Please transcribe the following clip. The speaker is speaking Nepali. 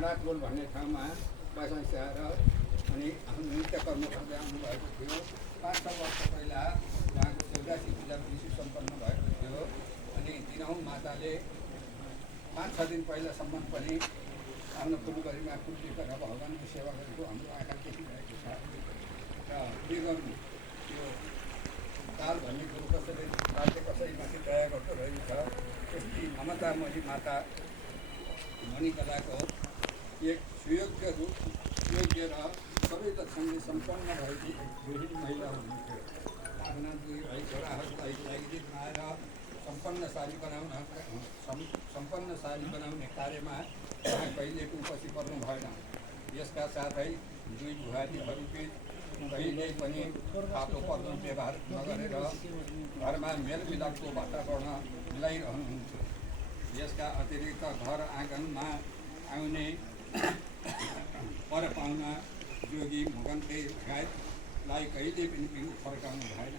काँडाटोल भन्ने ठाउँमा बसाइँ स्याहार अनि आफ्नो नृत्य कर्म गर्दै आउनुभएको थियो। 5-6 वर्ष पहिला उहाँको 84 पूजा विशु सम्पन्न भएको थियो। अनि दिनहुँ माताले 5-6 दिन पहिलासम्म पनि आफ्नो फुलबारीमा फुल टिपेर भगवानको सेवा गरेको हाम्रो आँखा देखिरहेको छ। र के गर्नु, यो काल भन्ने कुरो कसैले कालले कसैमाथि दया गर्दो रहेछ। यस्तै ममतामयी माता मणिकलाको एक सुयोग्य रूप, योग्य र सबै लक्षणले सम्पन्न भएकी गृहिणी महिला हुनुहुन्थ्यो। आफ्ना 2 भाइ छोराहरूलाई लागिदित बनाएर सम्पन्नशाली बनाउने कार्यमा उहाँ कहिले पनि पछि पर्नु भएन। यसका साथै 2 बुहारीहरूबिच कहिले पनि फाटो पर्नु व्यवहार नगरेर घरमा मेलमिलापको वातावरण मिलाइरहनुहुन्थ्यो। यसका अतिरिक्त घर आँगनमा आउने पर पाहुना जोगी मगन्ते लगायतलाई कहिले पनि फर्काउनु भएन।